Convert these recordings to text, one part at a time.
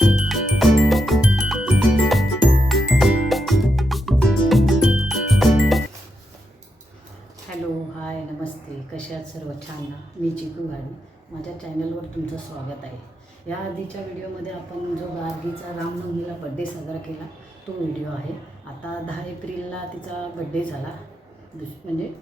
Hello, हाय, नमस्ते. कसे आहात सर्व? छान ना. मी चिकू घाडी. माझ्या चॅनलवर तुमचं स्वागत आहे. या आधीच्या व्हिडिओमध्ये आपण जो गार्गीचा रामनवमीला बड्डे साजरा केला तो व्हिडिओ आहे. आता 10 एप्रिलला तिचा बड्डे झाला. म्हणजे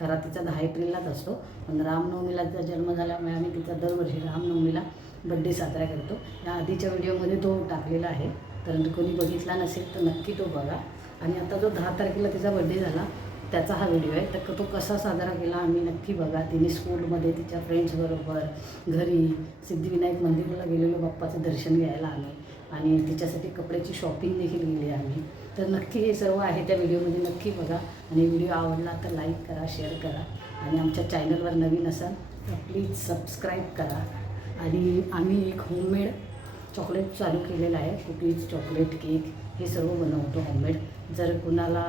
खरा तिचा 10 एप्रिललाच असतो, पण रामनवमीला तिचा जन्म झाल्यामुळे आम्ही तिचा दरवर्षी रामनवमीला बड्डे साजरा करतो. या आधीच्या व्हिडिओमध्ये तो टाकलेला आहे, तर कोणी बघितला नसेल तर नक्की तो बघा. आणि आता जो 10 तारखेला तिचा बड्डे झाला त्याचा हा व्हिडिओ आहे. तर तो कसा साजरा केला आम्ही नक्की बघा. तिने स्कूलमध्ये तिच्या फ्रेंड्सबरोबर, घरी सिद्धिविनायक मंदिराला गेलेलो, बाप्पाचं दर्शन घ्यायला आम्ही, आणि तिच्यासाठी कपड्याची शॉपिंग देखील केली आम्ही. तर नक्की हे सर्व आहे त्या व्हिडिओमध्ये, नक्की बघा. आणि व्हिडिओ आवडला तर लाईक करा, शेअर करा, आणि आमच्या चॅनलवर नवीन असाल तर प्लीज सबस्क्राईब करा. आणि आम्ही एक होममेड चॉकलेट चालू केलेलं आहे. कुकीज, चॉकलेट, केक हे सर्व बनवतो होममेड. जर कुणाला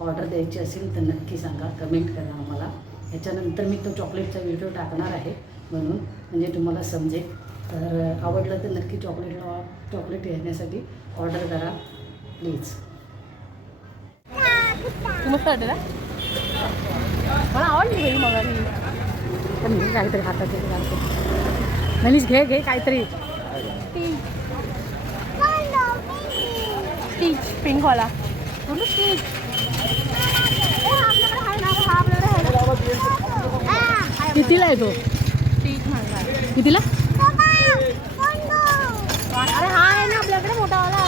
ऑर्डर द्यायची असेल तर नक्की सांगा, कमेंट करा आम्हाला. ह्याच्यानंतर मी तो चॉकलेटचा व्हिडिओ टाकणार आहे, म्हणून म्हणजे तुम्हाला समजेल. तर आवडलं तर नक्की चॉकलेट घेण्यासाठी ऑर्डर करा प्लीज. तू मस्त वाटते ना, मला आवडली घरी मग. पण मी काहीतरी हातात घालते. मनीष घे काहीतरी. स्टीच पिंकवाला स्टीच. कितीला आहे तो? स्टीच म्हणला कितीला? अरे हा आहे ना आपल्याकडे मोठावाला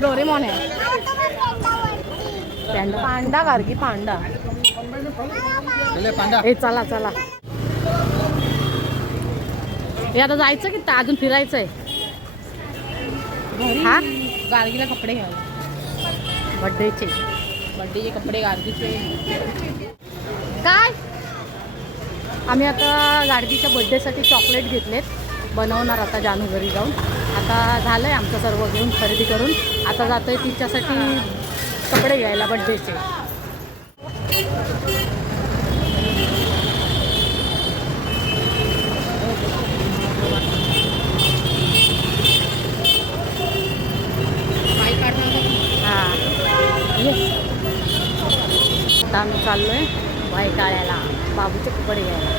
डोरेमॉन आहे. पांडा गार्गी पांडा. हे चला हे आता जायचं की अजून फिरायचं आहे? हा, गार्गीला कपडे घ्यावे. बड्डेचे कपडे गार्गीचे. काय आम्ही आता गार्गीच्या बड्डेसाठी चॉकलेट घेतलेत, बनवणार आता जानू घरी जाऊन. आता झालं आहे आमचं सर्व घेऊन, खरेदी करून. आता जातो आहे तिच्यासाठी कपडे घ्यायला बड्डेचे. हां, आता आम्ही चाललो आहे भायकाळ्याला बाबूचे कपडे घ्यायला.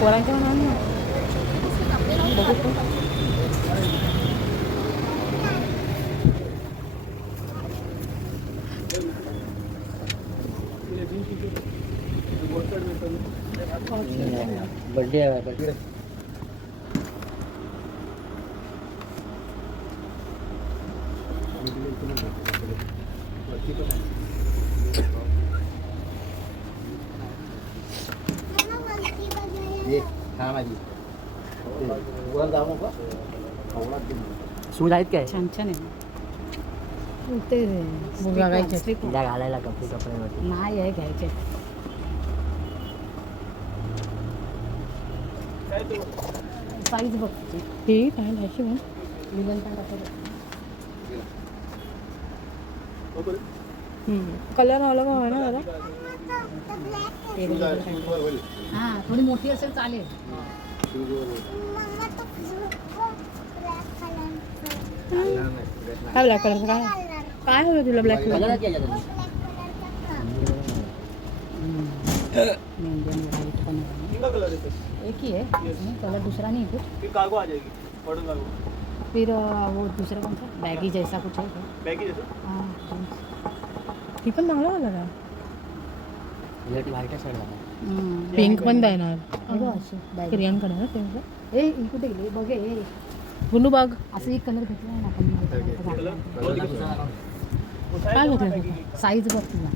पोरांच्या मनाने बघू. बर्थडे आहे बर्थडे. शूज आहेत काय? छान छान आहे ते बघायचे. तिला घालायला कपडे नाही आहे घ्यायचे. साईज बघते हे काय घ्यायची मग. लिगन पॅन्ट कलर अलग आहे ना दादा. हां, थोडी मोठी असेल चालेल. काय ब्लॅक कलर काय हवं तुला? ब्लॅक कलर एक ही है, कलर दूसरा नहीं है कुछ. कार्गो आ जाएगी. फिर वो दूसरा कौन सा बैगी जैसा कुछ है क्या? बैगी जैसे. हाँ, ती पण चांगला वाला का? व्हाईट साईड पिंक पण देणार. अगं अशी बॅगी. क्रियांकडे ना ते. ए कुठे गेले बघे. गुन्नू बघ असं एक कलर घेतला ना आपण. काय घेतलं? साईज बघ तुला.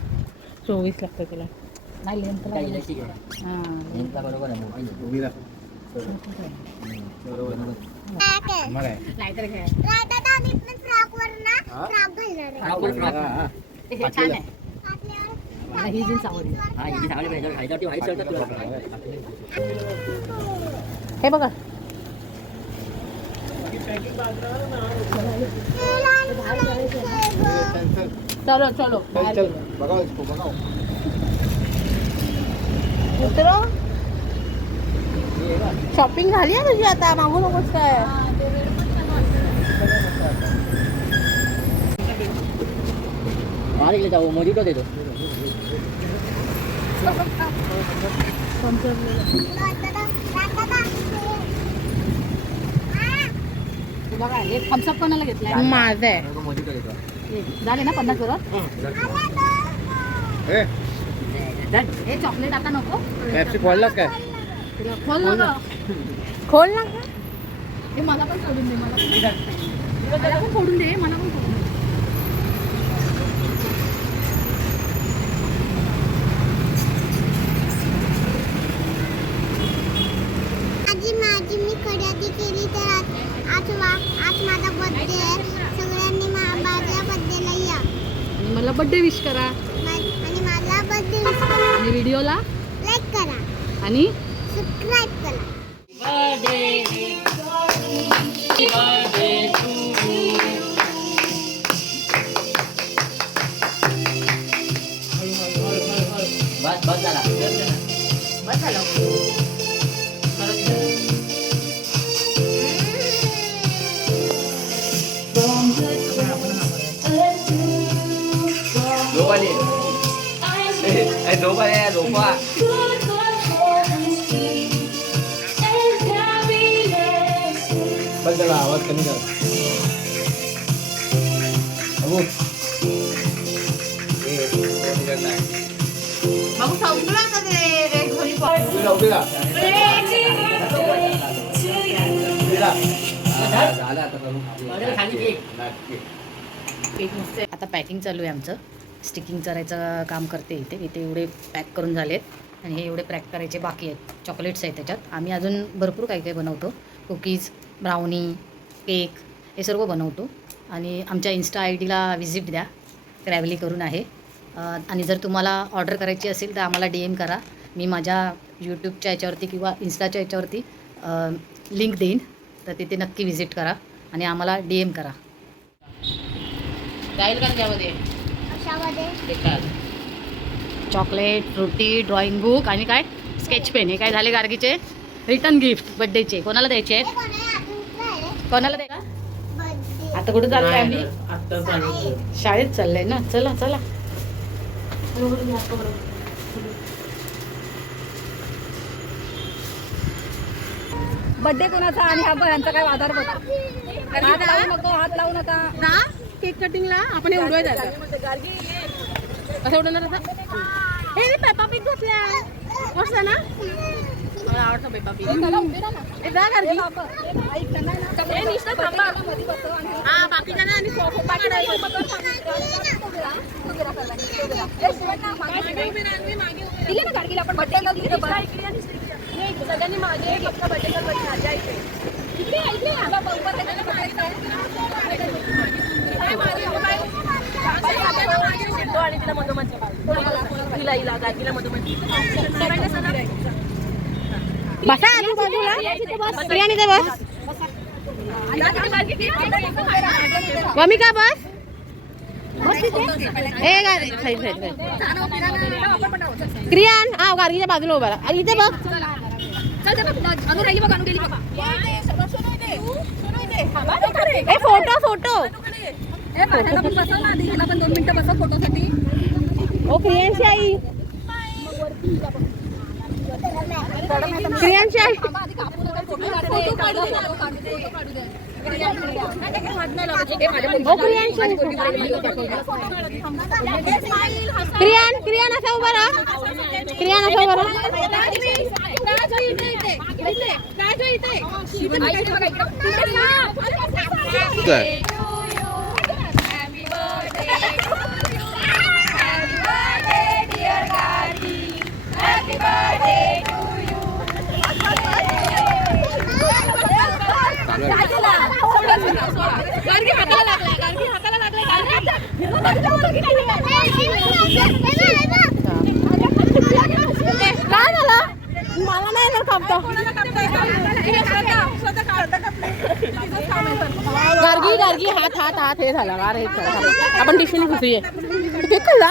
24 लागतं तुला. नाही लेंथ काय लागली. इलेक्ट्रिक आहे? हां, नेमका बरोबर आहे मोबाईल. नाहीतर काय हे छान आहे. मला ही जीन्स आवडली. हा, इथे चांगली पाहिजे. व्हाईट शर्ट तुला हे बघा चलो चलो मित्र शॉपिंग झाली आहे तुझी आता मागू नकोस काय मारे जाऊ मोदी तो देतो तुला काय एक थम्सअप कोणाला घेतलाय माझं आहे मोदी तो देतो झाले ना 50 बरोबर हे चॉकलेट आता नको पेप्सी खोललास काय खोल ना गं. खोल ना हे मला पण सोडून दे मला पण सोडून दे मला पण सोडून दे माझी मी खरेदी केली तर आज माझा बर्थडे आहे सगळ्यांनी माझ्या बर्थडेला या आणि मला बर्थडे विश करा आणि माझा बर्थडे विश करा आणि व्हिडिओला लाईक करा आणि सबस्क्राईब करा बस बस झाला बस झालं झोपाली झोपा झोपा पण त्याला आवाज कमी कर अबू मग संपला का ते घरी झालं आता करू आता पॅकिंग चालू आहे आमचं स्टिकिंग करायचं काम करते इथे एवढे पॅक करून झालेत आणि हे एवढे पॅक करायचे बाकी आहेत चॉकलेट्स आहेत त्याच्यात आम्ही अजून भरपूर काही काही बनवतो कुकीज ब्राउनी केक हे सर्व बनवतो आणि आमच्या इन्स्टा आय डीला व्हिजिट द्या ट्रॅव्हली करून आहे आणि जर तुम्हाला ऑर्डर करायची असेल तर आम्हाला DM करा मी माझ्या यूट्यूबच्या याच्यावरती किंवा इन्स्टाच्या याच्यावरती लिंक देईन तर तिथे नक्की व्हिजिट करा आणि आम्हाला DM करा जाईल का त्यामध्ये अशामध्ये चॉकलेट फ्रुटी ड्रॉइंग बुक आणि काय स्केच पेन हे काय झाले गार्गीचे रिटर्न गिफ्ट बड्डेचे कोणाला द्यायचे आहेत कोणाला द्यायला बर्थडे आता कुठं चाललंय आम्ही शाळेत चाललंय ना चला चला बर्थडे कोणाचा आणि हा यांचा काय आधार बघा हात लावू नको हात लावू नका ना केक कटिंगला आपण हे उडवाय जायचं कसं उडवणार आता हे मी पेपा पिक घेतल्या मस्त ना मला आवडतं पेपा पिक हे जा गर्गी हे निष्ठा थांबा हा बाकी जण आणि दिले ना गाडगीला आपण बर्थडेला दिले सगळ्यांनी मागे फक्त बर्थडेला मजा येते इकडे इकडे आबा बंपर आणि तिला मधोमध तिला हिला गाडगीला मधोमध बसा आजूबाजूला प्रियाने बस वमिका बस ए गाडी क्रियान हा गाडगीच्या बाजूला उभा राहा आणि इथे बघ ए फोटो फोटो पण 2 मिनिटं बसा फोटोसाठी ओ क्रियांशी आई क्रियांशी आई ओ क्रियांशी क्रियान क्रियान असा उभा राहा क्रियान असा उभा राहा काय झालं मला नाही गार्गी गार्गी हात हात हात हे झाला अरे हे झालं. आपण टिफिन घुसूये ते कळला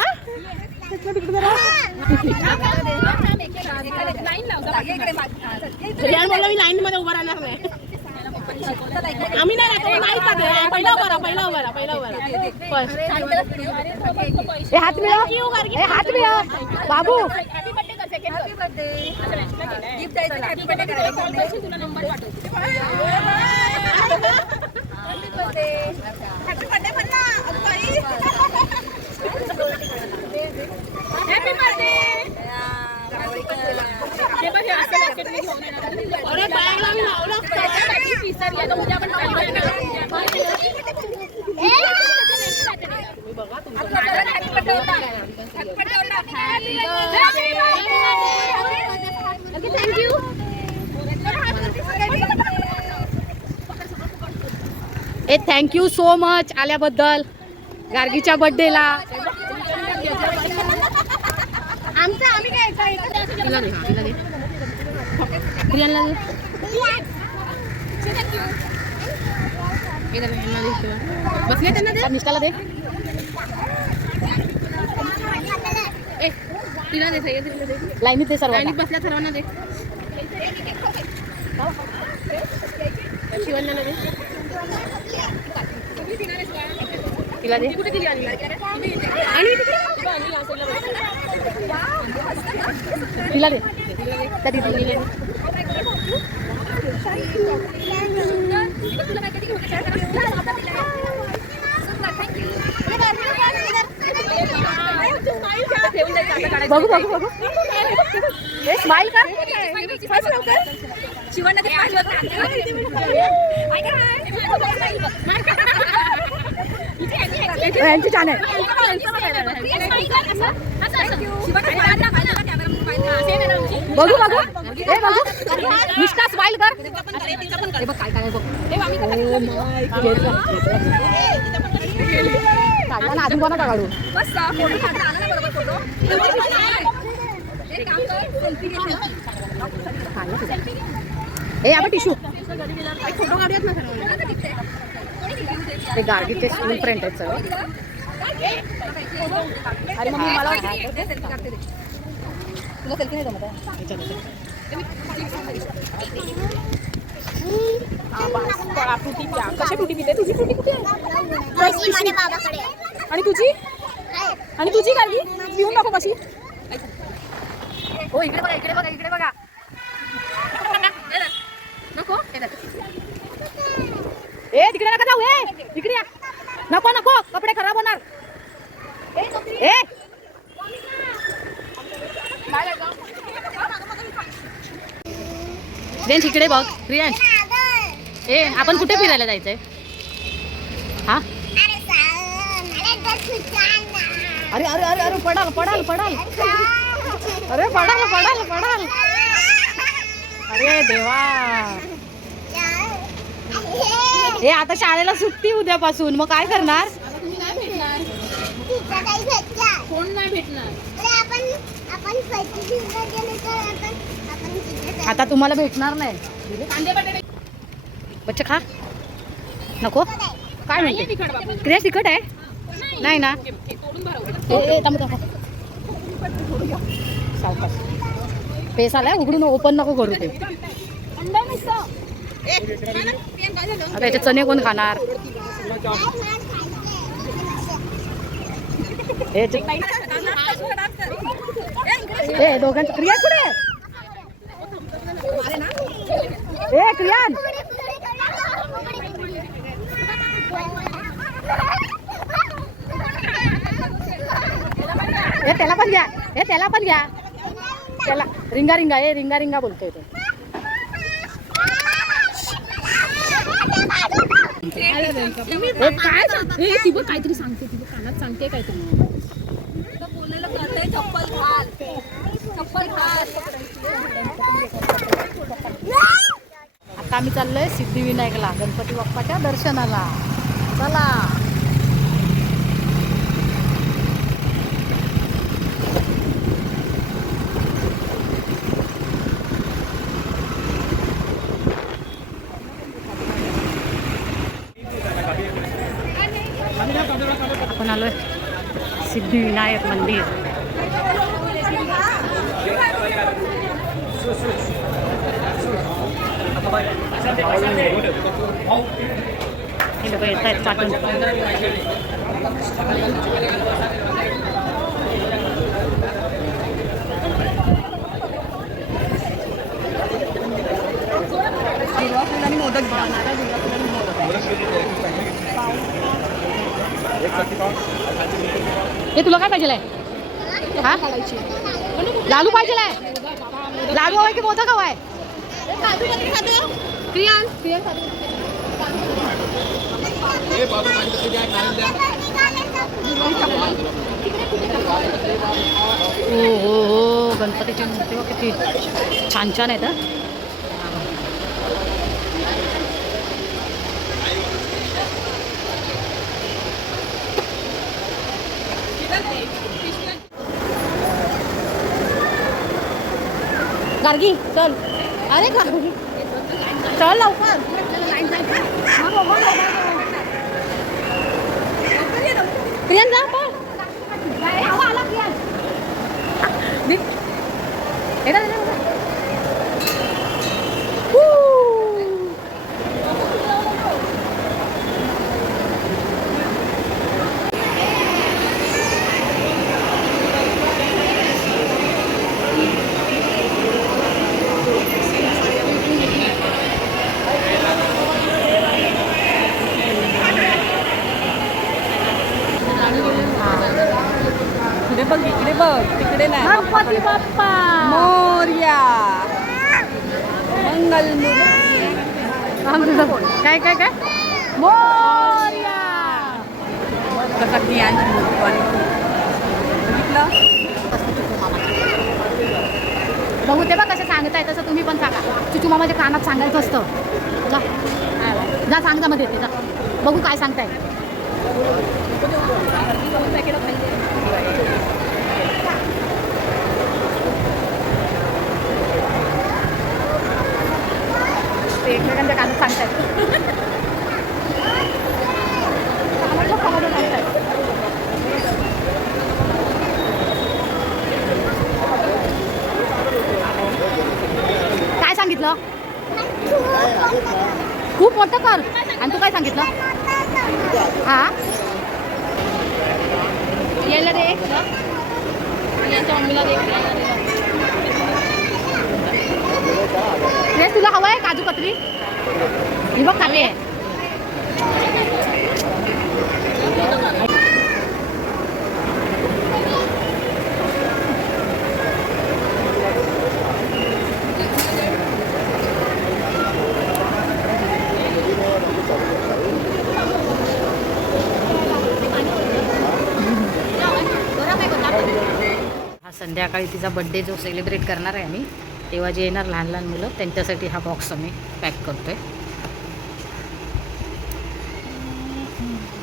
रियान बोलला मी लाईन मध्ये उभा राहणार नाही आम्ही नाही राहतो पहिला उभा हे हात मिळव हे हात मिळव बाबू ए थँक्यू सो मच आल्याबद्दल गार्गीच्या बर्थडेला आमचं आम्ही काय बसले त्यांना दे निष्ठाला दे ए तिला दे सय्यद तिला दे लाईनीत दे सर्वांना लाईनीत बसल्या सर्वांना दे शिवण्णाला दे तिला दे कुठे दिली आणि तिला दे त्या दिदीला बघू बघू बघू स्माइल कर यांची छान आहे बघू बघू हे बघू निष्ठा स्माइल कर हे बघ काय काय बघ अजून कोणा का काढू हे आपण टिश्यू फोटो काढूयात ना ते गार्गीचे स्कूल फ्रेंड आहेत सगळं अरे मग मला तुला सेल्फी नाही जमत कशी फुटी पिते तुझी फुटी कुठे आणि तुझी गार्गी पिऊन नको कशी हो इकडे बघा इकडे बघा इकडे बघा नको ए तिकडे नका जाऊ ए इकडे या नको नको कपडे खराब होणार ए रेंज इकडे बघ रियांश ए आपण कुठे फिरायला जायचंय हा अरे अरे अरे अरे पडाल पडाल पडाल अरे पडाल पडाल पडाल अरे देवा हे आता शाळेला सुट्टी उद्यापासून मग काय करणार कोण नाही भेटणार आता तुम्हाला भेटणार नाही बच्चा खा नको काय म्हणते क्रिया तिखट आहे नाही ना सावकाश पेस आलाय उघडून ओपन नको करू ते आता याचे चणे कोण खाणार ए दोघांची क्रिया कुठे ए क्रियान हे त्याला पण घ्या हे त्याला पण घ्या त्याला रिंगा रिंगा ए रिंगा रिंगा बोलतोय तो काय काहीतरी सांगते तिथे कानात सांगते काय आता आम्ही चाललोय सिद्धिविनायकला गणपती बाप्पाच्या दर्शनाला चला आपण आलोय सिद्धिविनायक मंदिर. हे लोक येत आहेत पाठून. हे तुला काय पाहिजे हा लाडू पाहिजे लाडू हवाय की मोदक हवाय? हो हो हो गणपतीची मूर्ती किती छान छान आहेत. गार्गी चल. अरे गार्गी चल लवकर. प्रियन जा पण. आला प्रियन. इकडे बघ तिकडे नाही. गणपती बाप्पा मोरया मंगल काय काय काय मोरया. कसा क्रियांची मूर्ती बघितलं. बघू ते बघ कसं सांगताय तसं तुम्ही पण सांगा. चुचू मामाच्या कानात सांगायचं असतं. जा जा सांग जा मध्ये जा. बघू काय सांगताय. ते एकमेकांच्या कानात सांगतायत. काय सांगितलं? खूप मोठं कर. आणि तू काय सांगितलं? हा यायला दे. यांच्या मम्मीला दे. तुला हवं आहे काजू कतरी? ही बघ खाली आहे. हा संध्याकाळी तिचा बड्डे जो सेलिब्रेट करणार आहे आम्ही, तेव्हा जे येणार लहान लहान मुलं त्यांच्यासाठी हा बॉक्स आम्ही पॅक करतोय.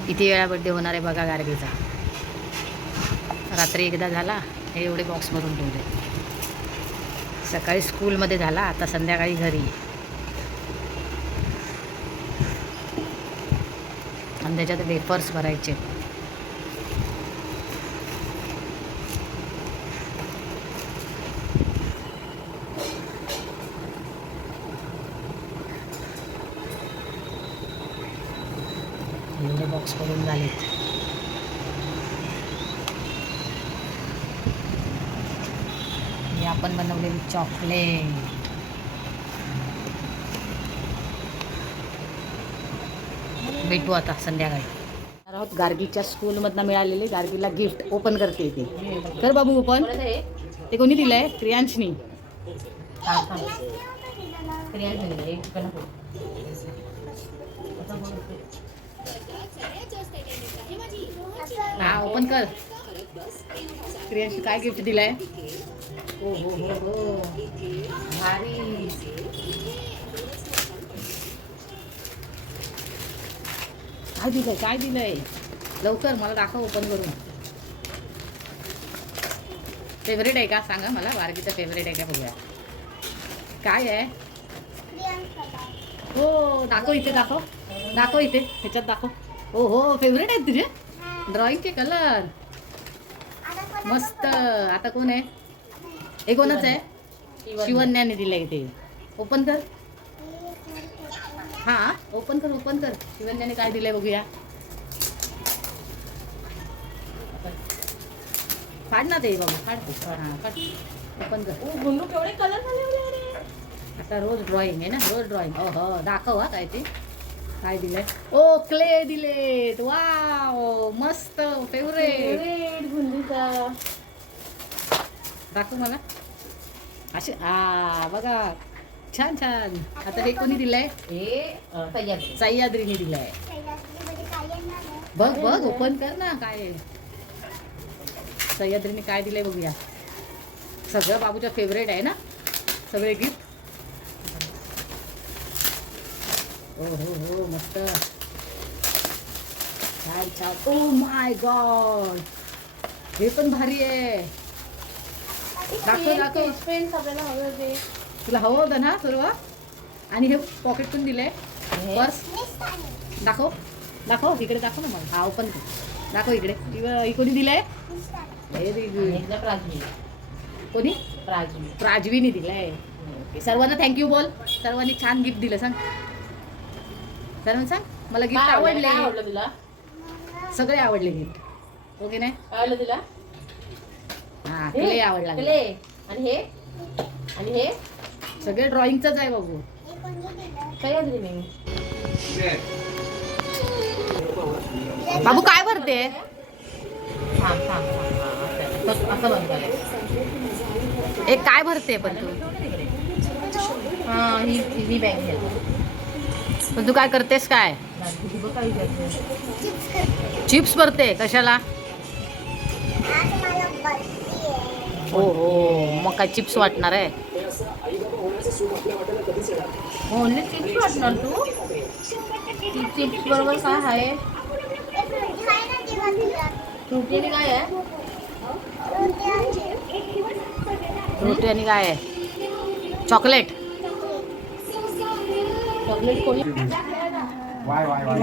किती वेळा बड्डे होणार आहे बघा गार्गीचा. रात्री एकदा झाला, हे एवढे बॉक्समधून ठेवले. सकाळी स्कूलमध्ये झाला, आता संध्याकाळी घरी. आणि त्याच्यात वेफर्स भरायचे. एवढे बॉक्स करून झालेत. हे आपण बनवलेली चॉकलेट. भेटू आता संध्याकाळी. आहोत गार्गीच्या स्कूलमधनं मिळालेली गार्गीला गिफ्ट. ओपन करते ते. कर बाबू ओपन. ते कोणी दिलंय? क्रियांशनी. हा ओपन कर. क्रियांशी काय गिफ्ट दिलंय? हो हो हो हो भारी. काय दिलंय? काय दिलंय? लवकर मला दाखव ओपन करून. फेवरेट आहे का सांगा मला. गार्गीचं फेवरेट आहे का बघूया. काय आहे? हो दाखव इथे. दाखव दाखव इथे. ह्याच्यात दाखव. हो हो फेवरेट आहे तुझे. ड्रॉइंगचे कलर आता कोणाचं मस्त. आता कोण आहे? हे कोणाच आहे? शिवन्याने दिलंय ते. ओपन कर. हा ओपन कर, ओपन कर. शिवन्याने काय दिलंय बघूया. फाड ना ते बाबू, फाड. हा फाड. ओपन कर. गुंडू केवढे कलर झाले. आता रोज ड्रॉइंग आहे ना, रोज ड्रॉइंग. हो दाखव हा काय ते काय दिलंय. ओ क्ले दिलेत. वाव मस्त. फेवरेट गुंडूचा दाखव मला असे. हा बघा छान छान. आता हे कोणी दिलंय? हे सह्याद्रीने दिलंय. कैलासगिरीमध्ये काय येणार आहे? बघ बघ ओपन कर ना काय आहे. सह्याद्रीने काय दिलंय बघूया. सगळं बाबूच्या फेवरेट आहे ना सगळे गिफ्ट. हो हो हो मस्त छान छान. ओ माय गॉड हे पण भारी आहे. दाखव दाखव. पेन्स आपल्याला हवे होते. तुला हवं होतं ना सर्व. आणि हे पॉकेट पण दिलंय. पर्स निस्ताने. दाखव दाखव इकडे दाखव ना मग. हा ओपन कर. दाखव इकडे. ही कोणी दिलंय? Very good. एकदा प्राजवी कोणी? प्राजवी प्राजवीने दिलंय. सर्वांना थँक्यू बोल. सर्वांनी छान गिफ्ट दिलं सांग. सर्वांना सांग मला गिफ्ट काय आवडले. आवडलं तुला? सगळे आवडले गिफ्ट. ओके नाही? काय आवडलं तुला? हा क्ले आवडला. क्ले आणि हे सगळे ड्रॉइंगचंच आहे बाबू. हे कोणी दिलं? काय आणली मी? बाबू काय भरते? थांब थांब थांब. असं बंद करायचं. एक काय भरते पण तू? हा ही बॅग घे. पण तू काय करतेस काय? काय विचारते? चिप्स भरते कशाला? आज मला बर्थडे आहे. हो हो मग काय चिप्स वाटणार आहे? ओनली चिप्स वाटणार तू? चिप्स बरोबर काय आहे? हे फ्रुटी आहे ना तेव्हा तुला. फ्रुटीने काय आहे? फ्रुटी आहे. फ्रुटी आणि काय आहे? चॉकलेट. चॉकलेट कोणी? वाय वाय वाय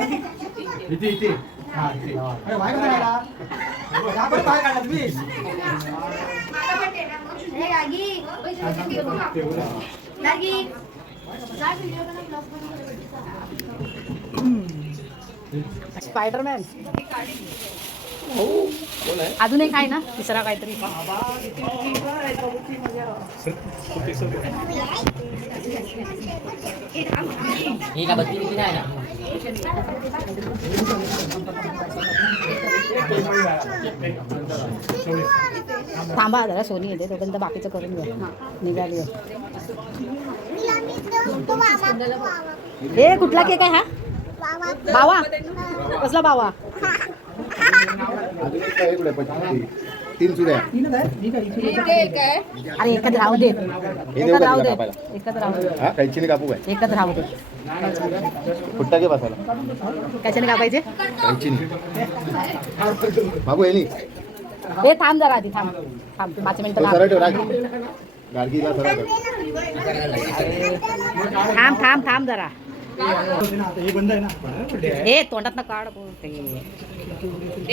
इथे इथे हा इथे अरे वाय काय काढला या पण काय काढला तुम्ही स्पायडरमॅन. अजून एक आहे ना तिसरा काहीतरी. ही का बत्ती किती नाही ना. थांबा जरा सोनी येते तोपर्यंत बाकीचं करून घ्या. निघाली. तिला मी तो वावा. हे कुठला केक आहे हा? वावा. बावा. कसला बावा? अजून एक काय तुला 3 सुद्धा अरे एकच राहू दे. हे एकच राहू दे. कापायला एकच राहू दे. हा कैचीने कापू काय एकच राहू दे. फुट्टा घे बसायला कशाने कापायचे? कैचीने बाबू येणी हे थांब जरा आधी थांब थांब 5 मिनिटं सरळ ठेव थांब. राख गाडगीला सरळ थांब थांब थांब जरा. हे बंद आहे ना हे तोंडात ना काढ बोलते.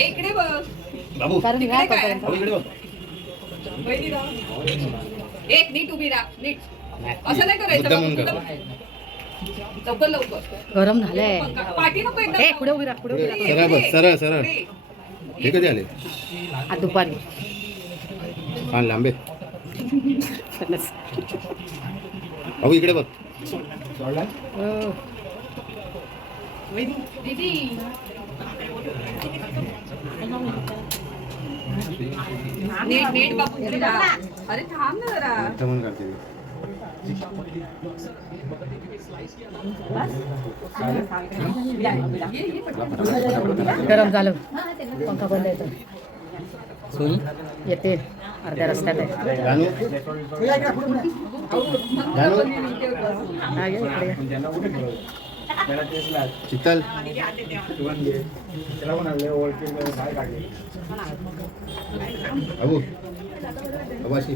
इकडे बघ. बाबू कारण काय तोपर्यंत. बाबू इकडे बघ. एक नीट उभी राहा. नीट असं नाही करायचं. मुद्दामून कर. लवकर लवकर. गरम झालंय. पाठी नको एकदम. हे पुढे उभी राहा पुढे उभी राहा. सरळ बस सरळ सरळ हे कधी आले आज दुपारी. हा लांबे बाबू इकडे बघ दीदी नीट नीट बाबू इकडे राहा. अरे थांब ना जरा. मुद्दामून करते गरम झालं. पंखा बंद येतो. सोनी येते अर्ध्या रस्त्यात आहे. जानू जानू हा, ये इकडे. चित्तल बाबू बाबू अशी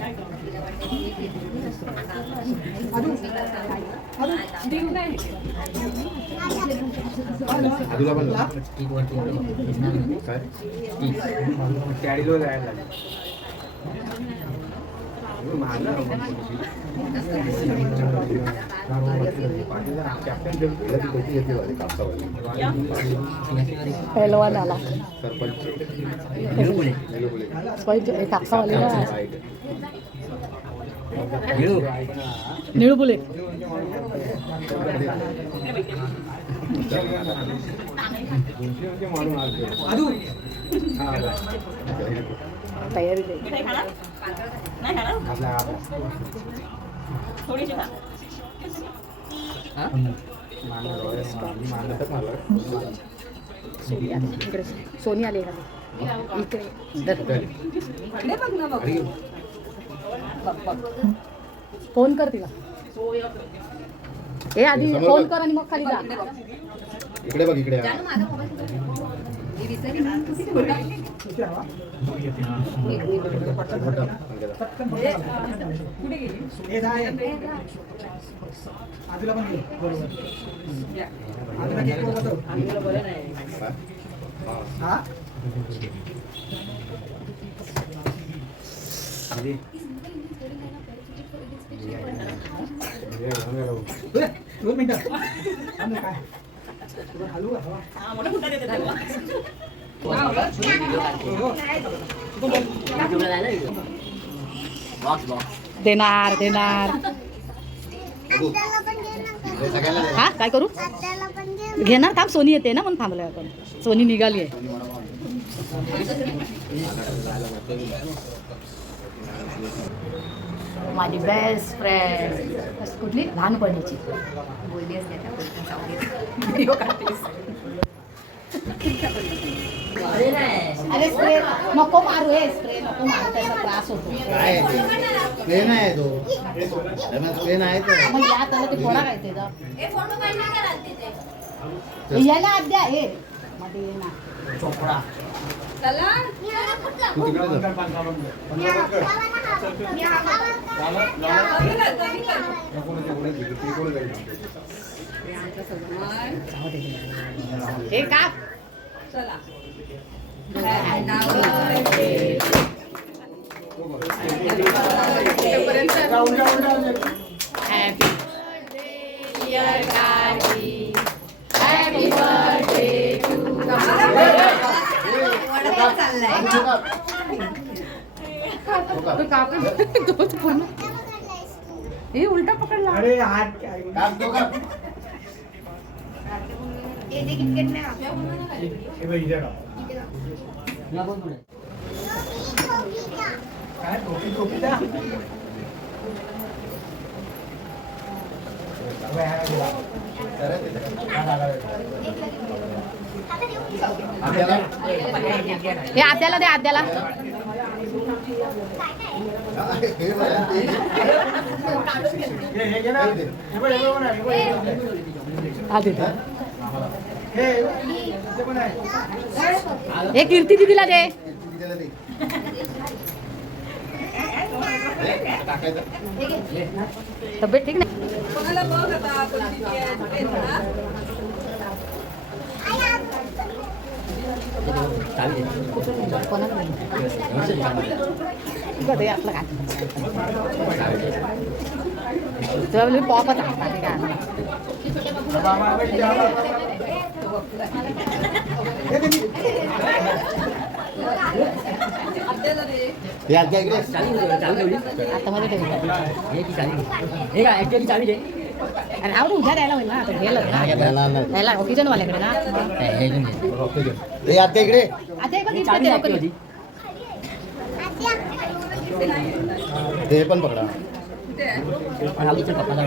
आजूला पण लाव. ठीक वरती इकडे बघ. दिसणार नाही. काय कॅडीलो जायला लागेल. पहिलवान आला सरपंच निळुपुले. कापसावाले राईट. निळू. निळू बुलेट तयारी इकडे सोनी आली का इकडे फोन कर तिला हे आधी फोन कर आणि मग खाली जा इकडे बघ इकडे आजूला पण घे. बरोबर. आजूला घे, बघ तो. हा? दोन मिनिटं. थांब ना, काय? हलू का? युट्यूबला जायला इकडे. Box box. देणार देणार आत्याला पण घे ना. सगळ्यांना हा काय करू आत्याला पण घे. घेणार थांब सोनी येते ना म्हणून थांबलोय आपण सोनी निघाली आहे माझी बेस्ट फ्रेंड कुठली लहानपणीची बोलली असते व्हिडिओ काढतेस अरे स्प्रे नको मारू हे स्प्रे नको मारू त्याचा त्रास होतो काय पेन आहे तो पेन आहे तो मग या त्याला ते फोडा काय ते याला आद्या हे मध्ये ये ना चोपडा तू तिकडे जा हे का हॅपी डिअर कार्डी हॅपी बर्थडे पूर्ण हे उलटा पकडला अरे हात काय? हे बघ, इथे राहा. या बोल पुढे. काय टोपी टोपी द्या. अबे, हा दिला. हा झाला बे. हे आद्याला दे आद्याला हे घे ना. हे बघ, हे बघ ना, हे बघ, हे बघ. हा देतो हे इथे पण आहे. हे कीर्ती दीदीला दे तब्येत ठीक नाही चावी दे. दे आपलं काय तुला पॉपच आहे का बाबा, बघ, द्या बघ. हे किती? हे आज काय इकडे चावी ठेवली. आता मध्ये ठेवलं हे की चावी दे. हे काय ऍक्च्युअली चावी दे. आणि आवड उद्या द्यायला होईल ना आता गेलं ना येणार नाही यायला ऑक्सिजन वाल्याकडे ना हे घेऊन घे. हे आता इकडे आता एक ही चावी ऍक्टिव्ह होती. ते पण पकडा राहुलीच्या पप्पाला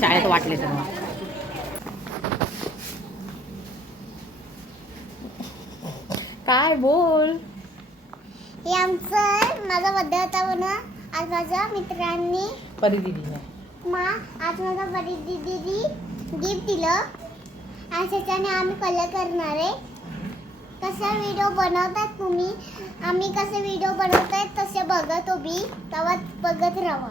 शाळेत वाटले तर काय बोल हे आमचं माझा बर्थडे होता म्हणून आज माझ्या मित्रांनी परी दिदी आज माझा बरी दीदी गिफ्ट दिलं आणि त्याच्याने आम्ही कलर करणार आहे कसा व्हिडिओ बनवतात तुम्ही आम्ही कसे व्हिडिओ बनवतायत तसे बघतो बी तेव्हा बघत राहा.